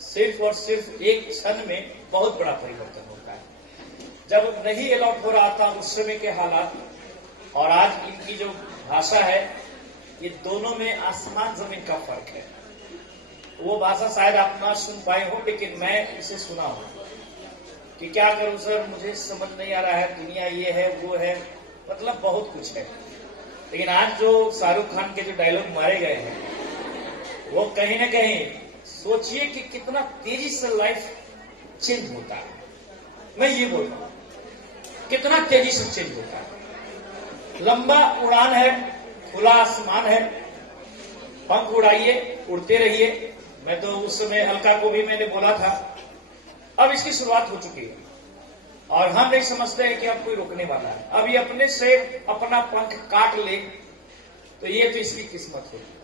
सिर्फ और सिर्फ एक क्षण में बहुत बड़ा परिवर्तन होता है। जब नहीं अलॉट हो रहा था उस समय के हालात और आज इनकी जो भाषा है, ये दोनों में आसमान जमीन का फर्क है। वो भाषा शायद आप ना सुन पाए हो, लेकिन मैं इसे सुना हूं कि क्या करूं सर, मुझे समझ नहीं आ रहा है, दुनिया ये है वो है, मतलब बहुत कुछ है। लेकिन आज जो शाहरुख खान के जो डायलॉग मारे गए हैं, वो कहीं ना कहीं सोचिए कि कितना तेजी से लाइफ चेंज होता है। मैं ये बोल रहा हूं, कितना तेजी से चेंज होता है। लंबा उड़ान है, खुला आसमान है, पंख उड़ाइए, उड़ते रहिए। मैं तो उस समय अलका को भी मैंने बोला था, अब इसकी शुरुआत हो चुकी है और हम नहीं समझते हैं कि अब कोई रोकने वाला है। अब ये अपने से अपना पंख काट ले तो ये तो इसकी किस्मत होगी।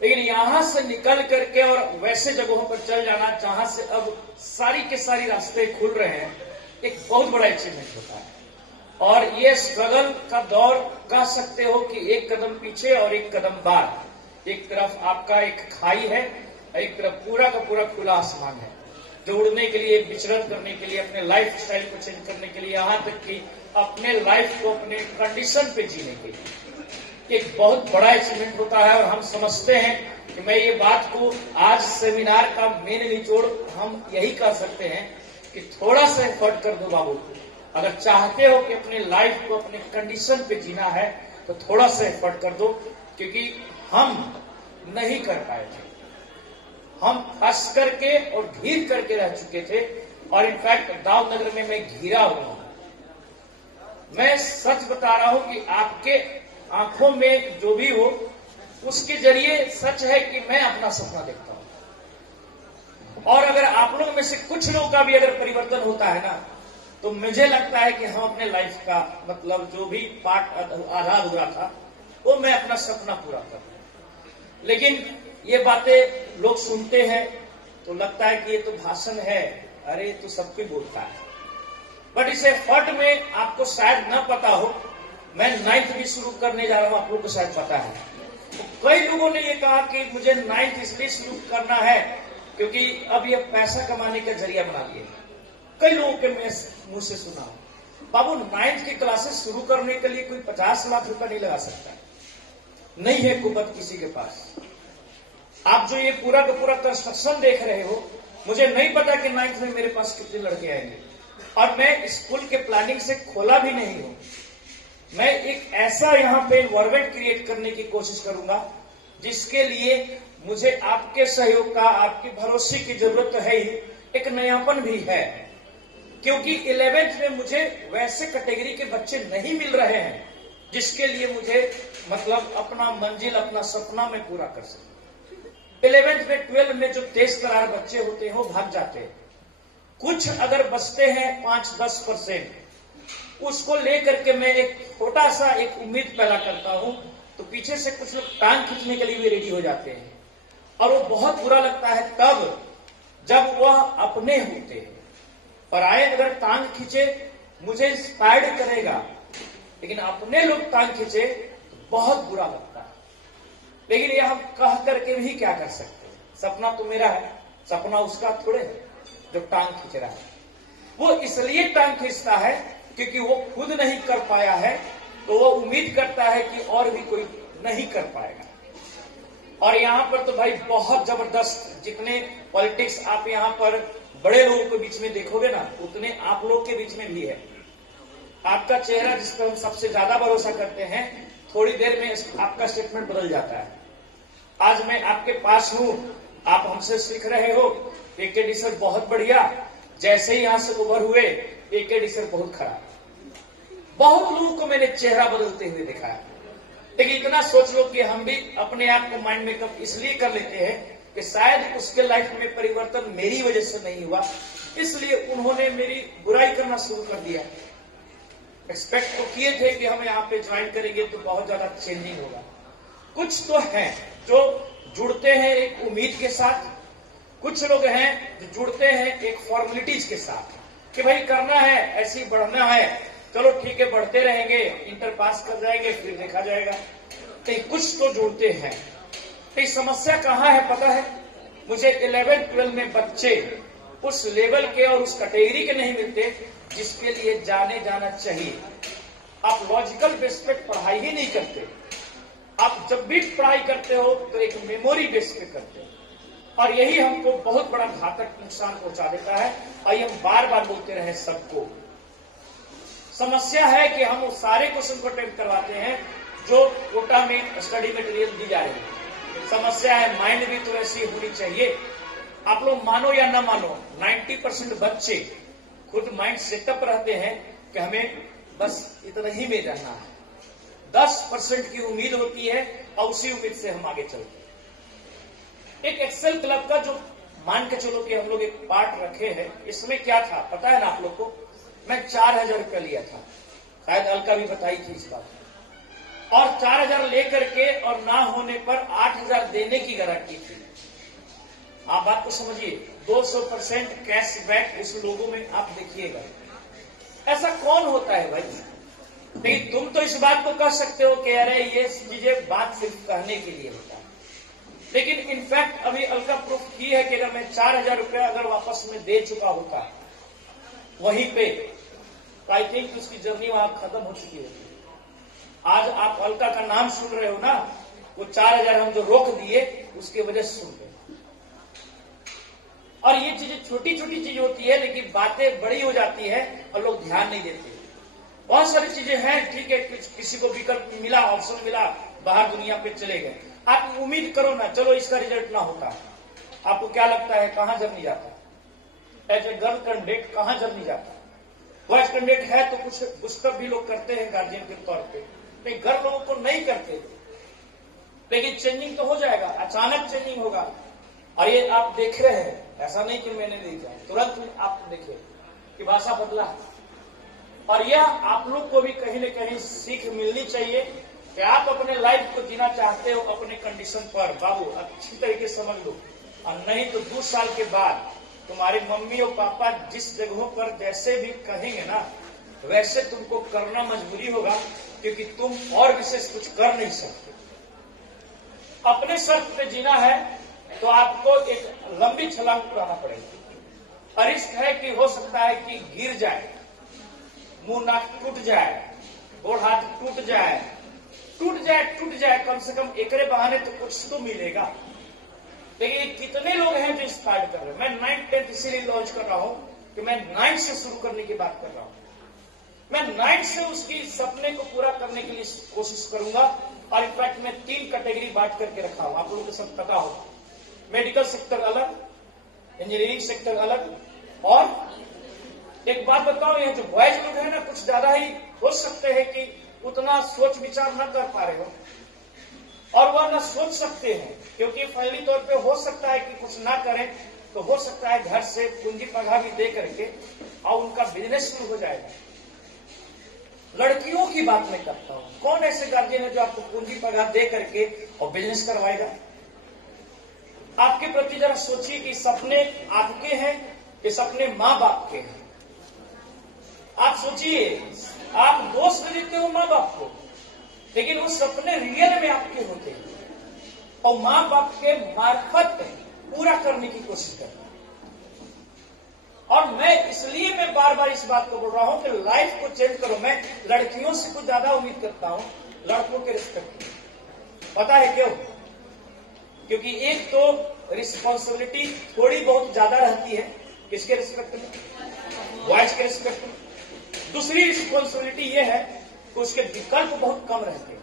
लेकिन यहां से निकल करके और वैसे जगहों पर चल जाना जहां से अब सारी के सारी रास्ते खुल रहे हैं, एक बहुत बड़ा अचीवमेंट होता है। और ये स्ट्रगल का दौर कह सकते हो कि एक कदम पीछे और एक कदम बाद। एक तरफ आपका एक खाई है, एक तरफ पूरा का पूरा खुला आसमान है, जो उड़ने के लिए, विचरण करने के लिए, अपने लाइफ स्टाइल को चेंज करने के लिए, यहां तक कि अपने लाइफ को अपने कंडीशन पे जीने के लिए एक बहुत बड़ा अचीवमेंट होता है। और हम समझते हैं कि मैं ये बात को आज सेमिनार का मेन निचोड़ हम यही कर सकते हैं कि थोड़ा सा एफर्ट कर दो बाबू। अगर चाहते हो कि अपने लाइफ को अपने कंडीशन पे जीना है तो थोड़ा सा एफर्ट कर दो, क्योंकि हम नहीं कर पाए थे। हम फंस करके और घिर करके रह चुके थे और इनफैक्ट दाऊदनगर में मैं घिरा हुआ हूं। मैं सच बता रहा हूं कि आपके आंखों में जो भी हो उसके जरिए सच है कि मैं अपना सपना देखता हूं। और अगर आप लोगों में से कुछ लोगों का भी अगर परिवर्तन होता है ना, तो मुझे लगता है कि हम अपने लाइफ का मतलब जो भी पार्ट आधा अधूरा था वो मैं अपना सपना पूरा कर। लेकिन ये बातें लोग सुनते हैं तो लगता है कि ये तो भाषण है, अरे तो सब कोई बोलता है। बट इस एफर्ट में आपको शायद न पता हो, मैं 9th भी शुरू करने जा रहा हूं, आप लोगों को शायद पता है। तो कई लोगों ने ये कहा कि मुझे 9th इसलिए शुरू करना है क्योंकि अब ये पैसा कमाने का जरिया बना लिए। कई लोगों के मुंह से सुना, बाबू 9th की क्लासेस शुरू करने के लिए कोई 50 लाख रुपए नहीं लगा सकता, नहीं है कुबत किसी के पास। आप जो ये पूरा का पूरा कंस्ट्रक्शन देख रहे हो, मुझे नहीं पता कि 9th में मेरे पास कितने लड़के आएंगे, और मैं स्कूल के प्लानिंग से खोला भी नहीं हूं। मैं एक ऐसा यहां पे एनवायरमेंट क्रिएट करने की कोशिश करूंगा जिसके लिए मुझे आपके सहयोग का, आपके भरोसे की जरूरत तो है ही, एक नयापन भी है। क्योंकि 11th में मुझे वैसे कैटेगरी के बच्चे नहीं मिल रहे हैं जिसके लिए मुझे मतलब अपना मंजिल, अपना सपना में पूरा कर सकूं। 11th में 12 में जो तेज तरार बच्चे होते हैं वो भाग जाते हैं। कुछ अगर बचते हैं 5-10%, उसको लेकर के मैं एक छोटा सा एक उम्मीद पैदा करता हूं, तो पीछे से कुछ लोग टांग खींचने के लिए भी रेडी हो जाते हैं। और वो बहुत बुरा लगता है तब जब वह अपने होते हैं। और आए अगर टांग खींचे मुझे इंस्पायर्ड करेगा, लेकिन अपने लोग टांग खींचे तो बहुत बुरा लगता है। लेकिन ये हम कह करके भी क्या कर सकते हैं, सपना तो मेरा है, सपना उसका थोड़े है जो टांग खींच रहा है। वो इसलिए टांग खींचता है क्योंकि वो खुद नहीं कर पाया है, तो वो उम्मीद करता है कि और भी कोई नहीं कर पाएगा। और यहां पर तो भाई बहुत जबरदस्त, जितने पॉलिटिक्स आप यहां पर बड़े लोगों के बीच में देखोगे ना, उतने आप लोग के बीच में भी है। आपका चेहरा जिस पर हम सबसे ज्यादा भरोसा करते हैं, थोड़ी देर में आपका स्टेटमेंट बदल जाता है। आज मैं आपके पास हूं, आप हमसे सीख रहे हो, एकेडी सर बहुत बढ़िया, जैसे ही यहां से उभर हुए एकेडी सर बहुत खराब। बहुत लोगों को मैंने चेहरा बदलते हुए देखा है। लेकिन इतना सोच लो कि हम भी अपने आप को माइंड मेकअप इसलिए कर लेते हैं कि शायद उसके लाइफ में परिवर्तन मेरी वजह से नहीं हुआ, इसलिए उन्होंने मेरी बुराई करना शुरू कर दिया। एक्सपेक्ट तो किए थे कि हम यहाँ पे ज्वाइन करेंगे तो बहुत ज्यादा चेंजिंग होगा। कुछ तो हैं जो जुड़ते हैं एक उम्मीद के साथ, कुछ लोग हैं जो जुड़ते हैं एक फॉर्मेलिटीज के साथ कि भाई करना है, ऐसे ही बढ़ना है, चलो ठीक है बढ़ते रहेंगे, इंटर पास कर जाएंगे फिर देखा जाएगा। तो कुछ तो जुड़ते हैं। तो समस्या कहाँ है पता है? मुझे 11-12 में बच्चे उस लेवल के और उस कैटेगरी के नहीं मिलते जिसके लिए जाना चाहिए। आप लॉजिकल बेस पे पढ़ाई ही नहीं करते। आप जब भी पढ़ाई करते हो तो एक मेमोरी बेस पे करते हो, और यही हमको बहुत बड़ा घातक नुकसान पहुंचा देता है। और ये हम बार बार बोलते रहे सबको। समस्या है कि हम उस सारे क्वेश्चन को अटेम्प्ट करवाते हैं जो कोटा में स्टडी मटेरियल दी जा रही है। समस्या है माइंड भी तो ऐसी होनी चाहिए। आप लोग मानो या ना मानो, 90% बच्चे खुद माइंड सेटअप रहते हैं कि हमें बस इतना ही में रहना है। 10% की उम्मीद होती है और उसी उम्मीद से हम आगे चलते हैं। एक एक्सेल क्लब का जो मान के चलो कि हम लोग एक पार्ट रखे हैं, इसमें क्या था पता है ना आप लोग को? मैं 4000 रुपया लिया था, शायद अलका भी बताई थी इस बात, और 4000 लेकर के और ना होने पर 8000 देने की गारंटी थी। आप बात को समझिए, 200% कैशबैक उस लोगों में आप देखिएगा। ऐसा कौन होता है भाई? नहीं, तुम तो इस बात को कह सकते हो कि अरे ये चीजें बात सिर्फ कहने के लिए होता है, लेकिन इनफैक्ट अभी अलका प्रूफ की है कि अगर मैं 4000 रुपया अगर वापस में दे चुका होता वहीं पे, तो आई थिंक उसकी जर्नी वहां खत्म हो चुकी होती। आज आप अलका का नाम सुन रहे हो ना, वो 4000 हम जो रोक दिए उसकी वजह से सुन रहे। और ये चीजें छोटी छोटी चीज होती है, लेकिन बातें बड़ी हो जाती है और लोग ध्यान नहीं देते। बहुत सारी चीजें हैं, ठीक है, किसी को विकल्प मिला, ऑप्शन मिला, बाहर दुनिया पे चले गए। आप उम्मीद करो ना, चलो इसका रिजल्ट ना होता, आपको क्या लगता है कहां जर्नी जाता? एज ए गर्ल कैंडिडेट कहां जर्नी जाता? बॉयज कैंडिडेट है तो कुछ पुस्तक भी लोग करते हैं गार्जियन के तौर पे, नहीं गर्ल लोगों को नहीं करते। लेकिन चेंजिंग तो हो जाएगा, अचानक चेंजिंग होगा। और ये आप देख रहे हैं, ऐसा नहीं कि मैंने देखा, तुरंत आप देखिए कि भाषा बदला है। और यह आप लोग को भी कहीं न कहीं सीख मिलनी चाहिए कि आप अपने लाइफ को जीना चाहते हो अपने कंडीशन पर, बाबू अच्छी तरीके से समझ लो। और नहीं तो 2 साल के बाद तुम्हारे मम्मी और पापा जिस जगहों पर जैसे भी कहेंगे ना, वैसे तुमको करना मजबूरी होगा, क्योंकि तुम और विशेष कुछ कर नहीं सकते। अपने शर्त पे जीना है तो आपको एक लंबी छलांग लगाना पड़ेगा। और रिस्क है कि हो सकता है कि गिर जाए, मुंह नाक टूट जाए, गोड़ हाथ टूट जाए, कम से कम एकरे बहाने तो कुछ तो मिलेगा। लेकिन कितने लोग हैं जो स्टार्ट कर रहे हैं? मैं 9th 10th इसीलिए लॉन्च कर रहा हूं कि मैं 9th से शुरू करने की बात कर रहा हूं। मैं 9th से उसकी सपने को पूरा करने के लिए कोशिश करूंगा। और इनफैक्ट मैं 3 कैटेगरी बांट करके रखा हूं, आप लोगों को सब पता हो। मेडिकल सेक्टर अलग, इंजीनियरिंग सेक्टर अलग। और एक बात बताओ, ये जो बॉयज लोग हैं ना, कुछ ज्यादा ही हो सकते हैं कि उतना सोच विचार न कर पा रहे हो, और वह न सोच सकते हैं, क्योंकि पहली तौर पे हो सकता है कि कुछ ना करें तो हो सकता है घर से पूंजी पगा भी दे करके और उनका बिजनेस शुरू हो जाएगा। लड़कियों की बात मैं करता हूं, कौन ऐसे गार्जियन है जो आपको पूंजी पगा दे करके और बिजनेस करवाएगा? आपके प्रति जरा सोचिए कि सपने आपके हैं कि सपने माँ बाप के हैं। आप सोचिए, आप दोस्त देते हो माँ बाप को, लेकिन वो सपने रियल में आपके होते हैं और माँ बाप के मार्फत पूरा करने की कोशिश करते हैं। और मैं इसलिए मैं बार बार इस बात को बोल रहा हूं कि लाइफ को चेंज करो। मैं लड़कियों से कुछ ज्यादा उम्मीद करता हूं लड़कों के रिस्पेक्ट में। पता है क्यों? क्योंकि एक तो रिस्पॉन्सिबिलिटी थोड़ी बहुत ज्यादा रहती है, किसके रिस्पेक्ट में? बॉयज के रिस्पेक्ट में। दूसरी रिस्पॉन्सिबिलिटी यह है कि उसके विकल्प बहुत कम रहते हैं।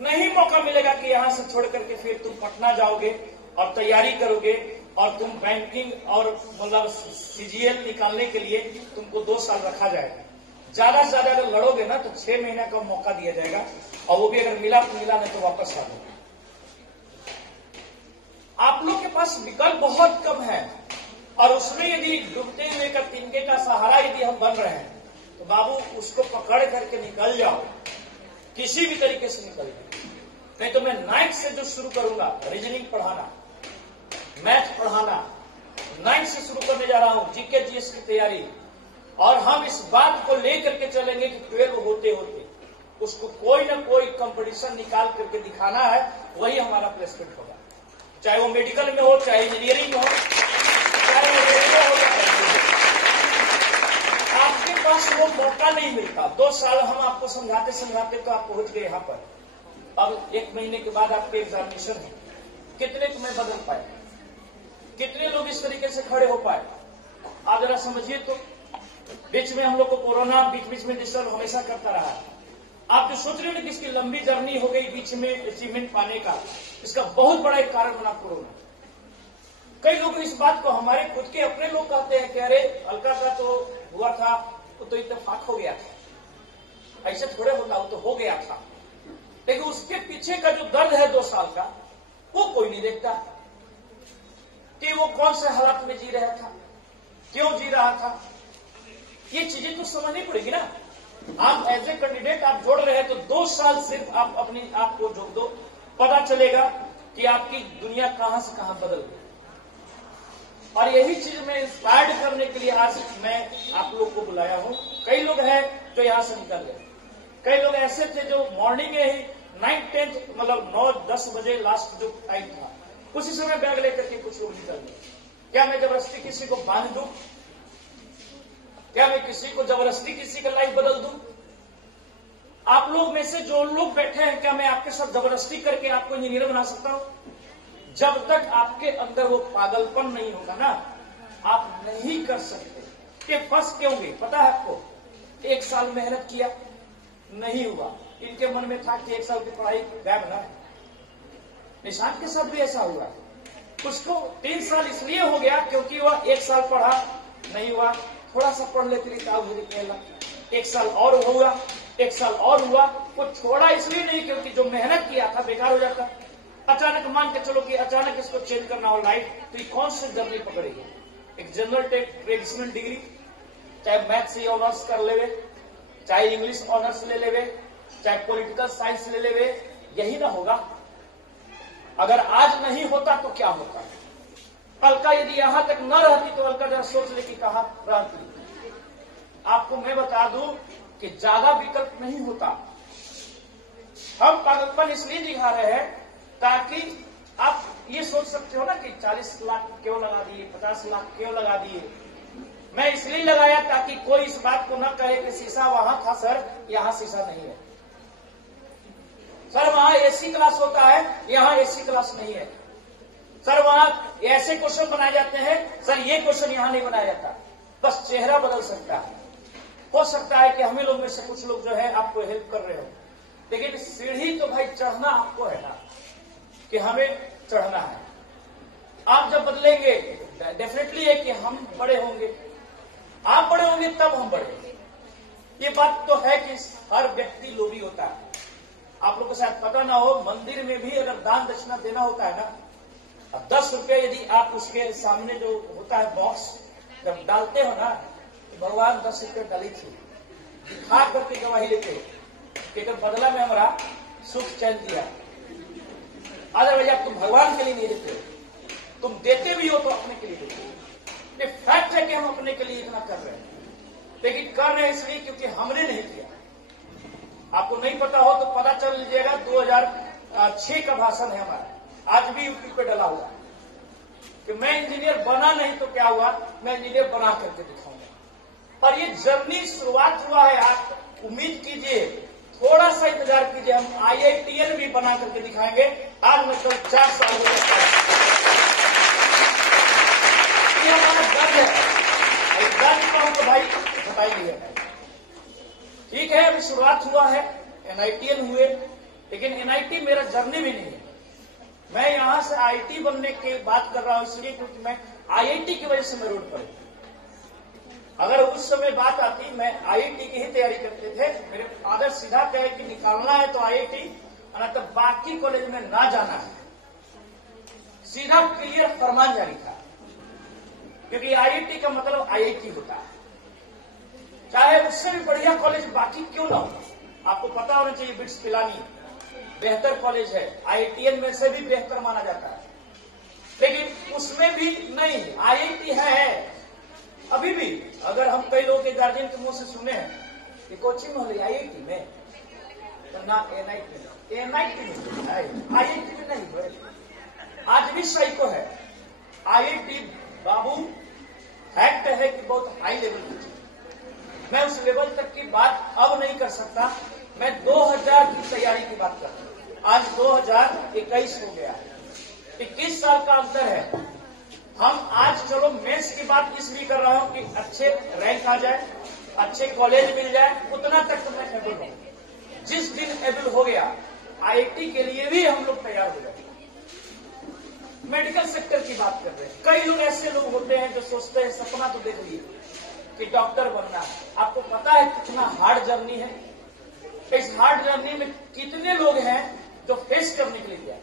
नहीं मौका मिलेगा कि यहां से छोड़ करके फिर तुम पटना जाओगे और तैयारी करोगे और तुम बैंकिंग और मतलब सीजीएल निकालने के लिए तुमको 2 साल रखा जाएगा। ज्यादा से ज्यादा अगर लड़ोगे ना तो 6 महीने का मौका दिया जाएगा, और वो भी अगर मिला तो मिला, नहीं तो वापस आ जाओगे। आप लोग के पास विकल्प बहुत कम है, और उसमें यदि डूबते हुए का तिनके का सहारा यदि हम बन रहे हैं तो बाबू उसको पकड़ करके निकल जाओ, किसी भी तरीके से निकल जाओ। नहीं तो मैं 9th से जो शुरू करूंगा, रीजनिंग पढ़ाना, मैथ पढ़ाना, 9th से शुरू करने जा रहा हूं, जीके जीएस की तैयारी। और हम इस बात को लेकर के चलेंगे कि 12 होते होते उसको कोई ना कोई कंपटीशन निकाल करके दिखाना है, वही हमारा प्लेसमेंट होगा। चाहे वो मेडिकल में हो, चाहे इंजीनियरिंग में हो, चाहे वो रेलवे हो या आपके पास वो मौका नहीं मिलता। 2 साल हम आपको समझाते समझाते तो आप पहुंच गए यहां पर। अब 1 महीने के बाद आपके एग्जामिनेशन है, कितने तुम्हें बदल पाए, कितने लोग इस तरीके से खड़े हो पाए, आप जरा समझिए। तो बीच में हम लोग को कोरोना बीच बीच में डिस्टर्ब हमेशा करता रहा है। आप जो सोच रहे हो कि इसकी लंबी जर्नी हो गई बीच में अचीवमेंट पाने का, इसका बहुत बड़ा एक कारण बना कोरोना। कई लोग इस बात को, हमारे खुद के अपने लोग कहते हैं कि अरे अलका का तो हुआ था, वो तो इत्तेफाक हो गया था, ऐसे थोड़े होता, वो तो हो गया था। लेकिन उसके पीछे का जो दर्द है 2 साल का, वो कोई नहीं देखता कि वो कौन से हालात में जी रहा था, क्यों जी रहा था। ये चीजें तो समझनी पड़ेगी ना। आप एज ए कैंडिडेट आप जोड़ रहे हैं तो 2 साल सिर्फ आप अपनी आप को जोड़ दो, पता चलेगा कि आपकी दुनिया कहां से कहां बदल गई। और यही चीज मैं इंस्पायर्ड करने के लिए आज मैं आप लोग को बुलाया हूं। कई लोग हैं जो यहां से निकल गए, कई लोग ऐसे थे जो मॉर्निंग में ही 9-10 मतलब 9-10 बजे लास्ट जो टाइम था, उसी समय बैग लेकर के कुछ लोग निकल गए। क्या मैं जबरदस्ती किसी को बांध दूं? क्या मैं किसी को जबरदस्ती किसी का लाइफ बदल दूं? आप लोग में से जो लोग बैठे हैं, क्या मैं आपके साथ जबरदस्ती करके आपको इंजीनियर बना सकता हूं? जब तक आपके अंदर वो पागलपन नहीं होगा ना, आप नहीं कर सकते। कि फंस क्यों गए पता है आपको? 1 साल मेहनत किया, नहीं हुआ। इनके मन में था कि 1 साल की पढ़ाई गायब ना। निशांत के साथ भी ऐसा हुआ। उसको 3 साल इसलिए हो गया क्योंकि वह 1 साल पढ़ा, नहीं हुआ, थोड़ा सा पढ़ लेते लिए 1 साल और हुआ, 1 साल और हुआ। वो छोड़ा इसलिए नहीं क्योंकि जो मेहनत किया था बेकार हो जाता। अचानक मान के चलो कि अचानक इसको चेंज करना हो लाइफ, तो ये कौन सी जर्नी पकड़ेगी? एक जनरल ट्रेडिशनल डिग्री, चाहे मैथ से ऑनर्स कर लेवे, चाहे इंग्लिश ऑनर्स ले लेवे, चाहे पॉलिटिकल साइंस ले लेवे, यही ना होगा। अगर आज नहीं होता तो क्या होता? अलका यदि यहां तक न रहती तो अलका जरा सोच ले कि कहां रहती। आपको मैं बता दूं कि ज्यादा विकल्प नहीं होता। हम पागलपन इसलिए दिखा रहे हैं ताकि आप ये सोच सकते हो ना कि 40 लाख क्यों लगा दिए, 50 लाख क्यों लगा दिए। मैं इसलिए लगाया ताकि कोई इस बात को न कहे कि शीशा वहां था सर, यहां शीशा नहीं है। सर वहां एसी क्लास होता है, यहां एसी क्लास नहीं है। सर वहां ऐसे क्वेश्चन बनाए जाते हैं, सर ये क्वेश्चन यहां नहीं बनाया जाता। बस चेहरा बदल सकता है। हो सकता है कि हमें लोग में से कुछ लोग जो है आपको हेल्प कर रहे हो, लेकिन सीढ़ी तो भाई चढ़ना आपको है ना, कि हमें चढ़ना है। आप जब बदलेंगे डेफिनेटली है कि हम बड़े होंगे, आप बड़े होंगे तब हम बड़े। ये बात तो है कि हर व्यक्ति लोभी होता है। आप लोग को शायद पता ना हो, मंदिर में भी अगर दान दक्षिणा देना होता है ना, 10 रुपये यदि आप उसके सामने जो होता है बॉक्स जब डालते हो ना, तो भगवान 10 रुपये डाली थी, दिखा करके गवाही लेते हो कि अगर बदला में हमारा सुख चैन दिया। अदरवाइज आप तुम भगवान के लिए नहीं देते हो, तुम देते भी हो तो अपने के लिए देते हो। ये फैक्ट है कि हम अपने के लिए इतना कर रहे हैं, लेकिन कर रहे हैं इसलिए क्योंकि हमने नहीं किया। आपको नहीं पता हो तो पता चल लीजिएगा, 2006 का भाषण है हमारा, आज भी यूट्यूब पे डला हुआ कि मैं इंजीनियर बना नहीं तो क्या हुआ, मैं इंजीनियर बना करके दिखाऊंगा। और ये जर्नी शुरुआत हुआ है। आप उम्मीद कीजिए, थोड़ा सा इंतजार कीजिए, हम IITN भी बना करके दिखाएंगे। आज मतलब 4 साल हो गए। ये हमारा दर्द है, दर्द को हमको भाई बताइए। ठीक है, अभी शुरुआत हुआ है, NITN हुए, लेकिन NIT मेरा जर्नी भी नहीं है। मैं यहां से IIT बनने की बात कर रहा हूं इसलिए क्योंकि मैं IIT की वजह से मैं रोड पर। अगर उस समय बात आती, मैं IIT की ही तैयारी करते थे। मेरे फादर सीधा कहे कि निकालना है तो IIT, तो बाकी कॉलेज में ना जाना है। सीधा क्लियर फरमान जारी था, क्योंकि IIT का मतलब IIT होता है। चाहे उससे भी बढ़िया कॉलेज बाकी क्यों ना हो, आपको पता होना चाहिए बिट्स पिलानी बेहतर कॉलेज है, IITN में से भी बेहतर माना जाता है। लेकिन उसमें भी नहीं, IIT है अभी भी। अगर हम कई लोगों के गार्जियन के मुंह से सुने हैं कि कोचिंग हो रही IIT में, तो ना NIT में, IIT में नहीं है। आज भी साइको है। IIT बाबू फैक्ट है कि बहुत हाई लेवल की चीज। मैं उस लेवल तक की बात अब नहीं कर सकता। मैं 2000 की तैयारी की बात कर रहा हूं। आज 2021 हो गया, 21 साल का अंतर है। हम आज चलो मेंस की बात इसलिए कर रहा हूं कि अच्छे रैंक आ जाए, अच्छे कॉलेज मिल जाए, उतना तक तो मैं एबल हूं। जिस दिन एबल हो गया IIT के लिए भी हम लोग तैयार हो जाए। मेडिकल सेक्टर की बात कर रहे हैं। कई लोग ऐसे लोग होते हैं जो सोचते हैं, सपना तो देख लिए कि डॉक्टर बनना है। आपको पता है कितना हार्ड जर्नी है? इस हार्ड जर्नी में कितने लोग हैं जो फेस करने के लिए तैयार?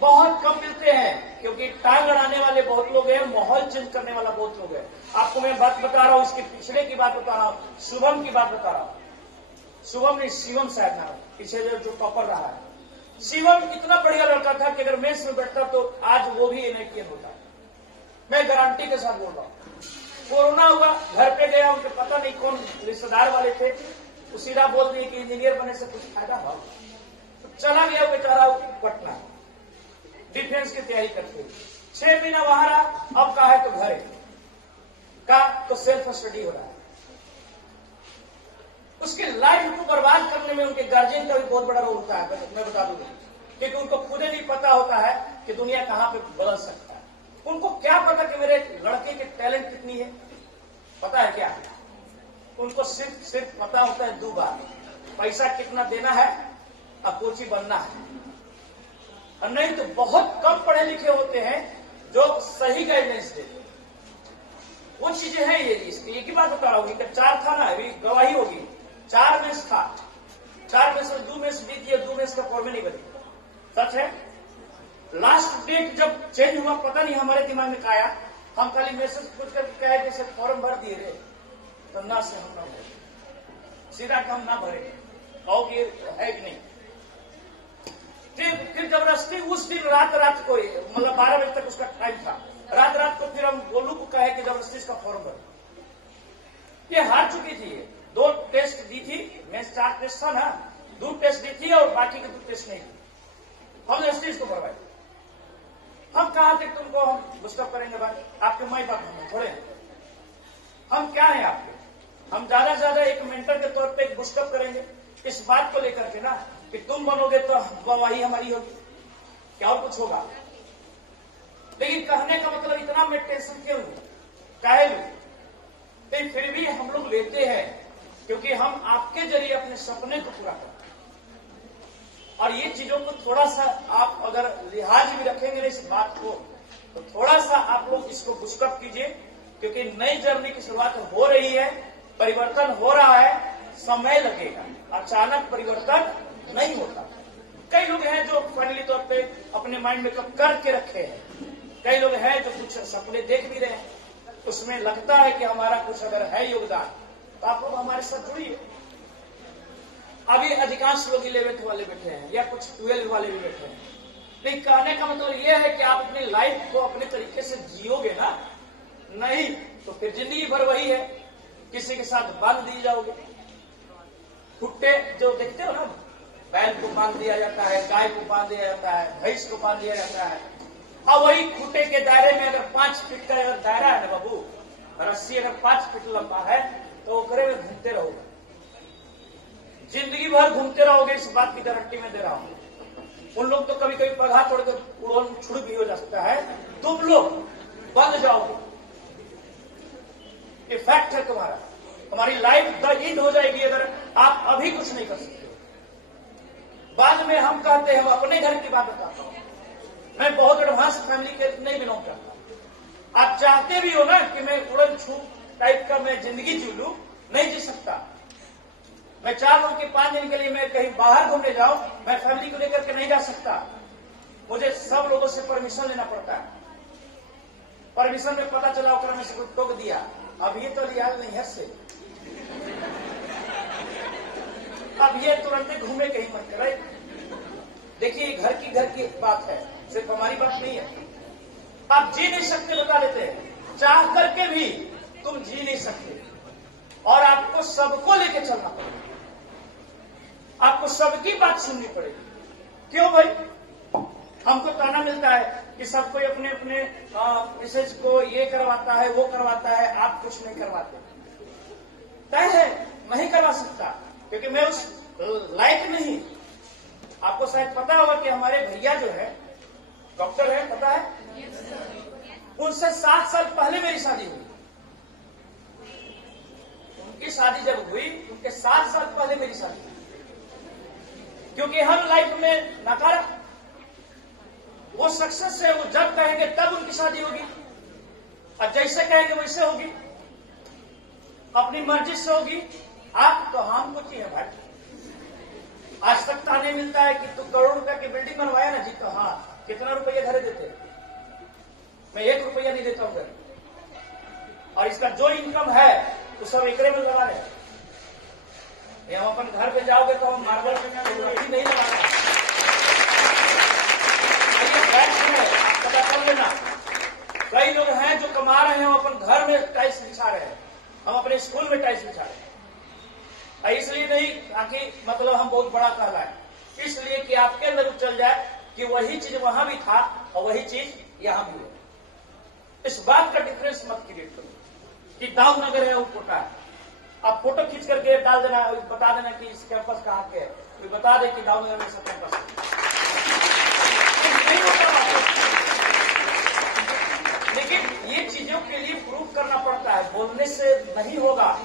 बहुत कम मिलते हैं, क्योंकि टांग अड़ाने वाले बहुत लोग हैं, माहौल चेंज करने वाला बहुत लोग हैं। आपको मैं बात बता रहा हूं, उसके पिछले की बात बता रहा हूं, शुभम की बात बता रहा हूं। शुभम नहीं, शिवम शायद नाम, पीछे जो टॉपर रहा है। शिवम इतना बढ़िया लड़का था कि अगर मेंस में बैठता तो आज वो भी NITian होता। मैं गारंटी के साथ बोल रहा हूं। कोरोना हुआ, घर पे गया, उनके पता नहीं कौन रिश्तेदार वाले थे, तो सीधा बोल दिए कि इंजीनियर बनने से कुछ फायदा हो। तो चला गया बेचारा पटना, डिफेंस की तैयारी करते हुए। 6 महीना वहां रहा, अब कहा है तो घर का तो सेल्फ स्टडी हो रहा है। उसके लाइफ को बर्बाद करने में उनके गार्जियन का भी बहुत बड़ा रोल होता है। मैं बता दूंगा, क्योंकि उनको खुद ही नहीं पता होता है कि दुनिया कहां पे बदल सकता है। उनको क्या पता कि मेरे लड़के के टैलेंट कितनी है? पता है क्या? उनको सिर्फ पता होता है 2 बात, पैसा कितना देना है और कोची बनना है। और नहीं तो बहुत कम पढ़े लिखे होते हैं जो सही गाइडेंस देते हैं। वो चीजें हैं ये। इसकी एक ही बात बता रहा हूँ कि 4 था ना, अभी गवाही होगी। 4 में था, 4 में से 2 में से बीत गया, 2 में से फॉर्म नहीं बनी। सच है। लास्ट डेट जब चेंज हुआ, पता नहीं हमारे दिमाग में क्या आया, हम खाली मैसेज पूछ कर क्या है जैसे फॉर्म भर दिए रे, तो ना से हम ना भरे, सीधा हम ना भरे और ये है कि नहीं। फिर जबरदस्ती उस दिन रात को, मतलब 12 बजे तक उसका टाइम था, रात को फिर हम गोलू को कहे कि जबरदस्ती इसका फॉर्म भर। ये हार चुकी थी। 2 टेस्ट दी थी, मैं 4 टेस्ट था ना, 2 टेस्ट दी थी और बाकी के 2 टेस्ट नहीं थी। हम जबरदस्ती इसको भरवाए। हम कहा थे तुमको हम डिस्टर्ब करेंगे भाई, आपके माई बाप हम थोड़े हैं। हम क्या है आपके? हम ज्यादा से ज्यादा एक मेंटर के तौर पे एक डिस्टर्ब करेंगे इस बात को लेकर के ना कि तुम बनोगे तो गवाही हमारी होगी, क्या और कुछ होगा। लेकिन कहने का मतलब इतना मैं टेंशन क्यों लूं, काहे लूं? लेकिन फिर भी हम लोग लेते हैं, क्योंकि हम आपके जरिए अपने सपने को पूरा करते हैं। और ये चीजों को थोड़ा सा आप अगर लिहाज भी रखेंगे इस बात को, तो थोड़ा सा आप लोग इसको पुशअप कीजिए, क्योंकि नई जर्नी की शुरुआत हो रही है, परिवर्तन हो रहा है, समय लगेगा, अचानक परिवर्तन नहीं होता। कई लोग हैं जो फाइनली तौर पे अपने माइंड में करके रखे हैं, कई लोग हैं जो कुछ सपने देख भी रहे हैं, उसमें लगता है कि हमारा कुछ अगर है योगदान, तो आप लोग हमारे साथ जुड़िए। अभी अधिकांश लोग 11th वाले बैठे हैं या कुछ 12 वाले भी बैठे हैं। लेकिन कहने का मतलब यह है कि आप अपनी लाइफ को अपने तरीके से जियोगे ना, नहीं तो फिर जिंदगी भर वही है, किसी के साथ बांध दी जाओगे। खुट्टे जो देखते हो ना, बैल को बांध दिया जाता है, गाय को बांध दिया जाता है, भैंस को बांध दिया जाता है, और वही खुट्टे के दायरे में अगर 5 फीट का अगर दायरा है ना बाबू, रस्सी अगर 5 फीट लंबा है तो ओकरे में घूमते रहोगे, जिंदगी भर घूमते रहोगे। इस बात की गारंटी में दे रहा हूं। उन लोग तो कभी कभी प्रघा तोड़कर उड़न छुड़ भी हो जा सकता है, तुम लोग बंद जाओगे। ये फैक्ट है तुम्हारा। हमारी लाइफ द एंड हो जाएगी अगर आप अभी कुछ नहीं कर सकते। बाद में हम कहते हैं, हम अपने घर की बात बताता हूं, मैं बहुत एडवांस फैमिली के नहीं बिलोंग करता। आप चाहते भी हो ना कि मैं उड़न छूट टाइप का मैं जिंदगी जी लूं, नहीं जी सकता। मैं 4 दिन के 5 दिन के लिए मैं कहीं बाहर घूमने जाऊं, मैं फैमिली को लेकर के नहीं जा सकता। मुझे सब लोगों से परमिशन लेना पड़ता है। परमिशन में पता चला होकर में से कोई टोक दिया, अब ये तो लिहाज नहीं है से, अब ये तुरंत घूमने कहीं मत करे। देखिए घर की बात है, सिर्फ हमारी बात नहीं है। आप जी नहीं सकते, बता देते हैं, चाह करके भी तुम जी नहीं सकते, और आपको सबको लेके चलना पड़ेगा, आपको सबकी बात सुननी पड़ेगी। क्यों भाई? हमको ताना मिलता है कि सब कोई अपने अपने मिसेज को ये करवाता है, वो करवाता है, आप कुछ नहीं करवाते। तय है, नहीं करवा सकता, क्योंकि मैं उस लायक नहीं। आपको शायद पता होगा कि हमारे भैया जो है डॉक्टर है, पता है? उनसे 7 साल पहले मेरी शादी हुई। उनकी शादी जब हुई, उनके 7 साल पहले मेरी शादी हुई। क्योंकि हम लाइफ में नकार, वो सक्सेस है, वो जब कहेंगे तब उनकी शादी होगी, और जैसे कहेंगे वैसे होगी, अपनी मर्जी से होगी। आप तो हम कुछ ही है भाई। आज तक ताने मिलता है कि तू करोड़ रुपए की बिल्डिंग बनवाया ना जी, तो हाँ, कितना रुपया घर देते? मैं 1 रुपया नहीं देता हूं घर, और इसका जो इनकम है वो सब एकरे में लगा रहे। हम अपन घर पे जाओगे तो हम मार्बल नहीं लगा रहे, पता कर लेना। कई लोग हैं जो कमा रहे हैं, हम अपन घर में टाइल्स बिछा रहे हैं, हम अपने स्कूल में टाइल्स बिछा रहे हैं। इसलिए नहीं ताकि मतलब हम बहुत बड़ा कहलाए, इसलिए कि आपके अंदर चल जाए कि वही चीज वहां भी था और वही चीज यहां भी है। इस बात का डिफरेंस मत क्रिएट करो कि दाऊदनगर है वो कोटा है। आप फोटो खींच करके डाल देना, बता देना कि इस कैंपस कहाँ के है, कोई बता दे कि दाऊदनगर में सब कैंपस नहीं होता। लेकिन ये चीजों के लिए प्रूव करना पड़ता है, बोलने से नहीं होगा।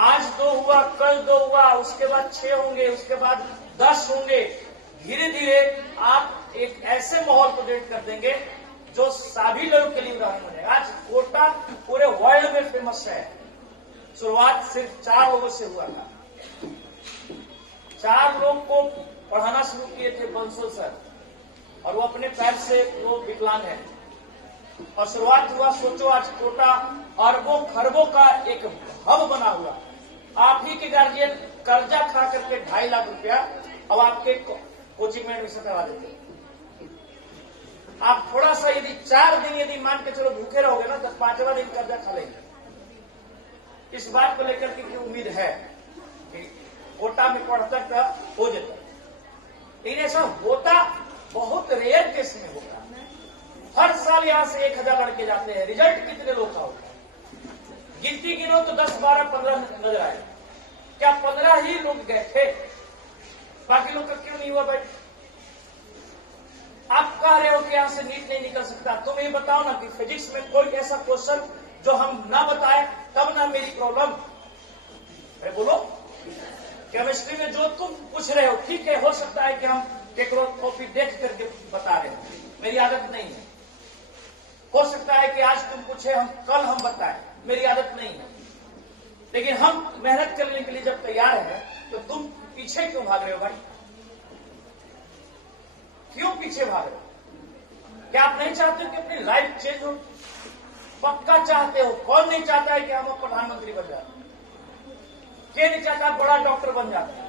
आज 2 हुआ, कल 2 हुआ, उसके बाद 6 होंगे, उसके बाद 10 होंगे। धीरे धीरे आप एक ऐसे माहौल को क्रिएट कर देंगे जो सभी लोगों के लिए उदाहरण बनेगा। आज कोटा पूरे वर्ल्ड में फेमस है। शुरुआत सिर्फ 4 लोगों से हुआ था। 4 लोग को पढ़ाना शुरू किए थे बंसल सर, और वो अपने पैर से वो विकलांग है, और शुरुआत हुआ। सोचो आज कोटा अरबों खरबों का एक हब बना हुआ। आप ही के गार्जियन कर्जा खा करके 2.5 लाख रुपया अब आपके कोचिंग में एडमिशन करवा देते। आप थोड़ा सा यदि 4 दिन यदि मान के चलो भूखे रहोगे ना, तो 5वां दिन कर्जा खा लेंगे। इस बात को लेकर के उम्मीद है कि कोटा में पढ़ तक हो जाता, लेकिन ऐसा होता बहुत रेयर केस में होता। हर साल यहां से 1000 लड़के जाते हैं। रिजल्ट कितने लोग का होता है? गिनती गिनो तो 10, 12, 15 नजर आए। क्या 15 ही लोग गए थे? बाकी लोग का क्यों नहीं हुआ भाई? आप कह रहे हो कि यहां से नीट नहीं निकल सकता। तुम ये बताओ ना कि फिजिक्स में कोई ऐसा क्वेश्चन जो हम ना बताए तब ना मेरी प्रॉब्लम है। बोलो, केमिस्ट्री में जो तुम पूछ रहे हो, ठीक है, हो सकता है कि हम केकरो कॉपी देख करके बता रहे हो, मेरी आदत नहीं है। हो सकता है कि आज तुम पूछे, कल हम बताएं, मेरी आदत नहीं है। लेकिन हम मेहनत करने के लिए जब तैयार हैं, तो तुम पीछे क्यों भाग रहे हो भाई? क्यों पीछे भाग रहे हो? क्या आप नहीं चाहते कि अपनी लाइफ चेंज हो? पक्का चाहते हो। कौन नहीं चाहता है कि हम प्रधानमंत्री बन जाए? क्या नहीं चाहता बड़ा डॉक्टर बन जाए?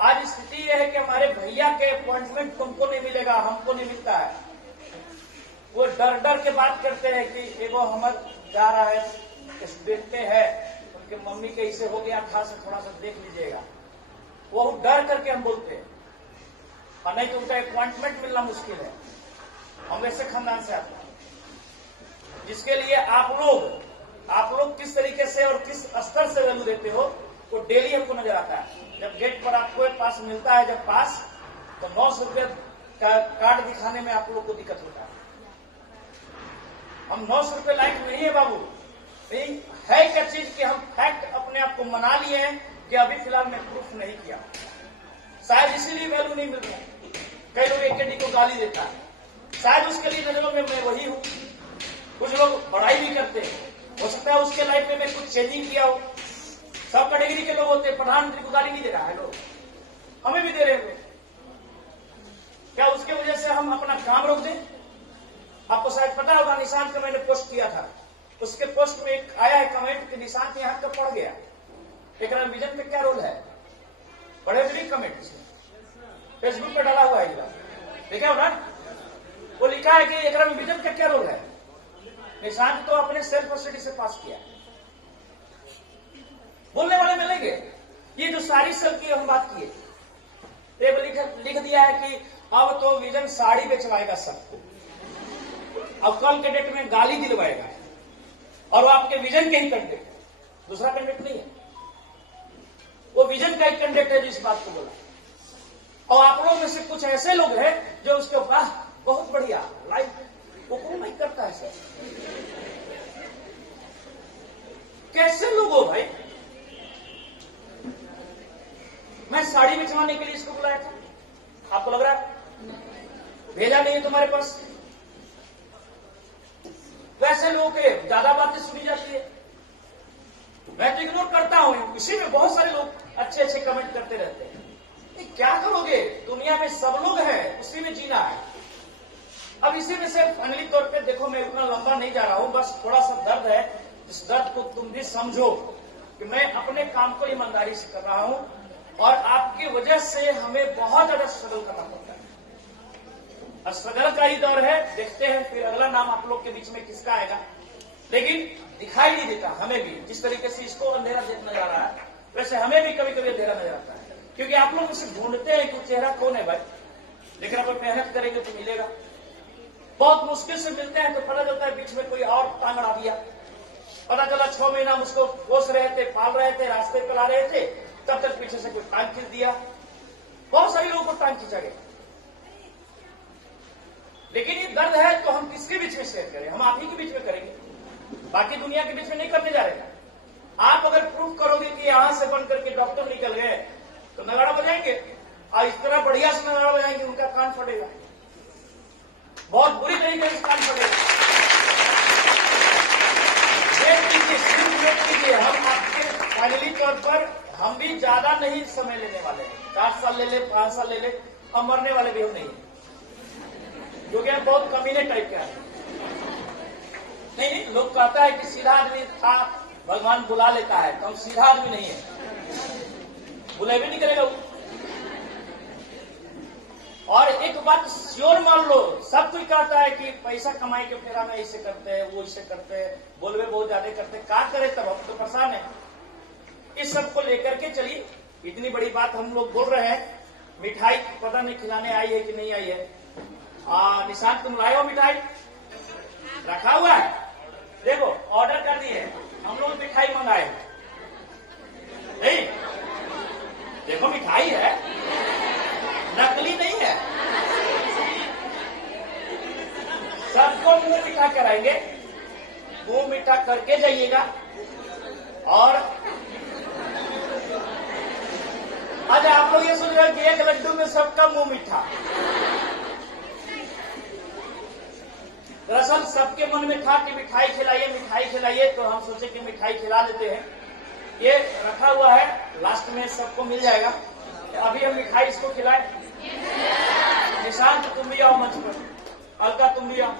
आज स्थिति यह है कि हमारे भैया के अपॉइंटमेंट तुमको नहीं मिलेगा, हमको नहीं मिलता है। वो डर डर के बात करते हैं कि एगो हमर जा रहा है, देखते हैं उनके मम्मी के इसे हो गया था, से थोड़ा सा देख लीजिएगा। वो डर करके हम बोलते हैं, और नहीं तो उनका अपॉइंटमेंट मिलना मुश्किल है। हम वैसे खानदान से आते हैं जिसके लिए आप लोग किस तरीके से और किस स्तर से वैल्यू देते हो, वो डेली हमको नजर आता है। जब गेट पर आपको एक पास मिलता है, जब पास, तो 900 रुपये का कार्ड दिखाने में आप लोग को दिक्कत होता है। हम 900 रुपये लायक नहीं है बाबू। नहीं है क्या चीज कि हम फैक्ट अपने आप को मना लिए हैं कि अभी फिलहाल मैं प्रूफ नहीं किया। शायद इसीलिए वैल्यू नहीं मिल रहा। कई लोग एकेडी को गाली देता है, शायद उसके लिए नजरों में मैं वही हूं। कुछ लोग बड़ाई भी करते हैं, हो सकता है उसके लाइफ में मैं कुछ चेंजिंग किया हो। सब कैटेगरी के लोग होते हैं। प्रधानमंत्री को गाली नहीं दे रहा है लोग, हमें भी दे रहे हैं। क्या उसके वजह से हम अपना काम रोक दें? आपको शायद पता होगा, निशांत का मैंने पोस्ट किया था, उसके पोस्ट में एक आया है कमेंट कि निशांत यहाँ का पड़ गया, एकरा विजन में क्या रोल है? बड़े बड़ी कमेंट फेसबुक पर डाला हुआ है, देखे हो ना? वो लिखा है कि एकरा विजन का क्या रोल है? निशांत तो अपने सेल्फ स्टडी से पास किया। बोलने वाले मिलेंगे। ये जो सारी सेल की हम बात किए, लिख दिया है कि अब तो विजन साड़ी बेचवाएगा सबको, अब कल के डेट में गाली दिलवाएगा, और वो आपके विजन के ही कैंडिडेट है, दूसरा कैंडिडेट नहीं है, वो विजन का ही कैंडिडेट है जो इस बात को बोला। और आप लोगों में से कुछ ऐसे लोग हैं जो उसके पास बहुत बढ़िया लाइफ, वो कौन नहीं करता है सर? कैसे लोग हो भाई? मैं साड़ी बेचवाने के लिए इसको बुलाया था, आपको लग रहा है भेजा नहीं है तुम्हारे पास? वैसे लोगों के ज्यादा बातें सुनी जाती है, मैं तो इग्नोर करता हूं। इसी में बहुत सारे लोग अच्छे अच्छे कमेंट करते रहते हैं। क्या करोगे, दुनिया में सब लोग हैं, उसी में जीना है। अब इसी में से फाइनली तौर पे देखो, मैं उतना लंबा नहीं जा रहा हूं, बस थोड़ा सा दर्द है, इस दर्द को तुम भी समझो कि मैं अपने काम को ईमानदारी से कर रहा हूं, और आपकी वजह से हमें बहुत ज्यादा स्ट्रगल करना पड़ता है। और स्ट्रगल का ही दौर है, देखते हैं फिर अगला नाम आप लोग के बीच में किसका आएगा। लेकिन दिखाई नहीं देता हमें भी, जिस तरीके से इसको अंधेरा नजर आ रहा है, वैसे हमें भी कभी कभी अंधेरा नजर आता है, क्योंकि आप लोग उसे ढूंढते हैं कि चेहरा कौन है भाई, लेकिन अगर मेहनत करेंगे तो मिलेगा। बहुत मुश्किल से मिलते हैं तो पता चलता है बीच में कोई और टांग अड़ा दिया, पता चला 6 महीना हम उसको पोस रहे थे, पाल रहे थे, रास्ते पे ला रहे थे, तब तक पीछे से कोई टांग खींच दिया। बहुत सारे लोगों को टांग खींचा गया। लेकिन ये दर्द है तो हम किसके बीच में शेयर करें? हम आप ही के बीच में करेंगे, बाकी दुनिया के बीच में नहीं करने जा रहे। आप अगर प्रूफ करोगे कि यहां से बन करके डॉक्टर निकल गए तो नगाड़ा बजाएंगे, और इस तरह बढ़िया से नगाड़ा बजाएंगे, उनका कान फटेगा, बहुत बुरी तरीके से कान फटेगा। वेट कीजिए, हम आपके फाइनली तौर पर हम भी ज्यादा नहीं समय लेने वाले हैं। 4 साल ले ले, 5 साल ले ले, हम मरने वाले भी हम नहीं, क्योंकि हम बहुत कमीने टाइप के हैं। नहीं, लोग कहता है कि सीधा आदमी था भगवान बुला लेता है, तो हम सीधा आदमी नहीं है, बुले भी नहीं करेगा वो। और एक बात श्योर मान लो, सब कोई कहता है कि पैसा कमाई के फेरा में इसे करते हैं, वो इसे करते हैं, बोलवे बहुत ज्यादा करते हैं, क्या करे, तब हम तो परेशान है। इस सब को लेकर के चलिए, इतनी बड़ी बात हम लोग बोल रहे हैं। मिठाई पता नहीं खिलाने आई है कि नहीं आई है। निशांत, तुम लाए हो मिठाई? रखा हुआ है, देखो ऑर्डर कर दिए, हम लोग मिठाई मंगाए नहीं, देखो मिठाई है, नकली नहीं है। सबको मुंह मीठा कराएंगे, मुंह मीठा करके जाइएगा। और आज आप लोग ये सोच रहे हैं कि एक लड्डू में सबका मुंह मीठा, दरअसल सबके मन में था कि मिठाई खिलाइए, मिठाई खिलाइए, तो हम सोचे कि मिठाई खिला देते हैं। ये रखा हुआ है, लास्ट में सबको मिल जाएगा। अभी हम मिठाई इसको खिलाए। निशांत, तुम भी आओ मंच पर, अलका तुम भी आओ।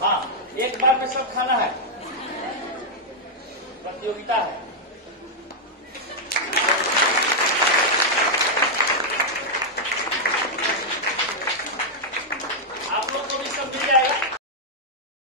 हाँ, एक बार में सब खाना है, प्रतियोगिता है।